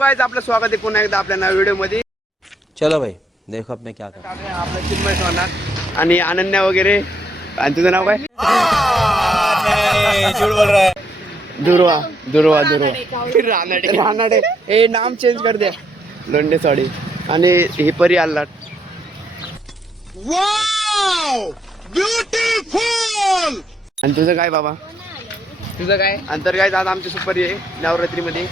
Guys आपलं स्वागत आहे पुन्हा एकदा आपल्या नव्या व्हिडिओ मध्ये. चलो भाई देखो अब मैं क्या कर आपलं चिन्मय सोनार आणि अनन्या वगैरे. आणि तुझं नाव काय? झूठ बोल रहा है. दुर्वा दुर्वा दुर्वा रानाडे. हे नाम चेंज कर द्या. लोंढे सॉडी. आणि ही परी आल्लाट. Wow beautiful. आणि तुझं काय बाबा? तुझं काय? अंतर काय आज आमची सुपर आहे नवरात्री मध्ये.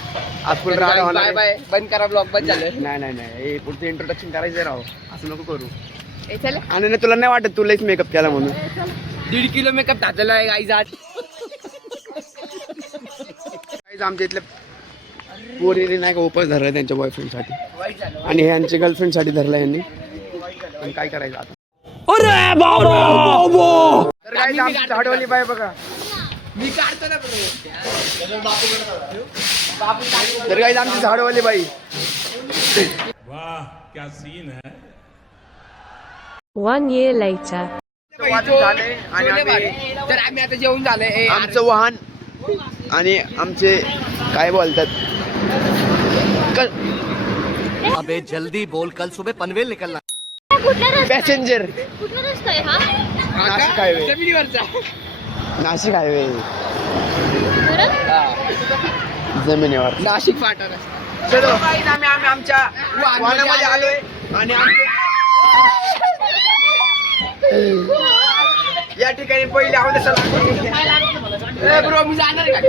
आज फुल राग होणार. Bye bye. बंद करा ब्लॉग. बंद झालं. नाही हे पुढचं इंट्रोडक्शन करायचं राव. असं नको करू. ए चल. आणि तुला नाही वाटत तुलाच मेकअप केला म्हणून? 1.5 किलो मेकअप टाकलेला आहे गाईज आज. आमच्या इथल्या पोरीने नाही का उपास धरला त्यांच्या बॉयफ्रेंड साठी. आणि हे यांच्या गर्लफ्रेंड साठी धरला यांनी. पण काय करायचं आता? तर काय आमची झाडवाली बाय बघा. मी काढतो ना तर काय आमची झाडवाली बाई. वाह क्या सीन है. 1 year later. झाले आणि तर आम्ही आता जेवून झालंय. आमचं वाहन आणि आमचे काय बोलतात अबे जल्दी बोल कल सुबह पनवेल निकलना. पॅसेंजर. नाशिक हायवे. जमिनीवरचा. नाशिक हायवे जमिनीवर. नाशिक फाटा रस्ता. चलो आम्ही आमच्या वाहनामध्ये आलोय आणि या ठिकाणी पहिले ब्रो मी जाणार का?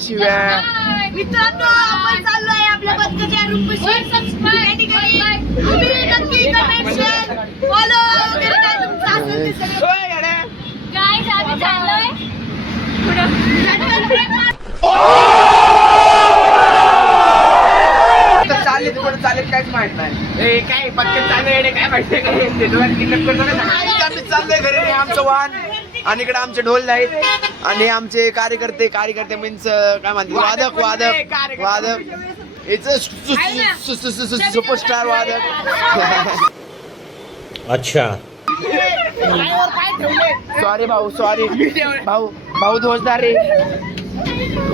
शिव्या. मित्रांनो आपण चाललोय आपल्या बदकाच्या रूपशी. या ठिकाणी तुम्ही नक्की कमेंट शेअर फॉलो वगैरे काय तुमचं असेल ते सगळं. गाईज आम्ही चाललोय चालेल कुठे चालेल काहीच माहित नाही. काय पटकन चालू काय माहिती आम्ही चाललोय घरी. आमचं वाहन आणि इकडे आमचे ढोल आहेत आणि आमचे कार्यकर्ते मीन्स काय म्हणतात वादक सुपरस्टार वादक. अच्छा सॉरी भाऊ दोषदार रे.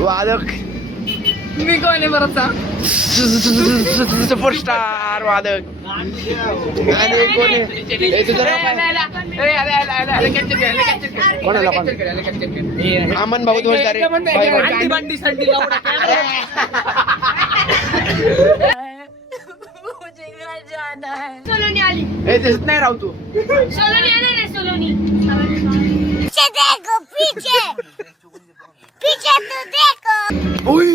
वादक मी कोण आहे बरं? सुपरस्टार वादक. आणि कोणी कोणाला अमन भाऊ दोषदार रे. सोलोनी आली. हे दिसत नाही राव तू. सोलोनी आले रे सोलोनी. पीछे देखो पीछे तू देखो. उई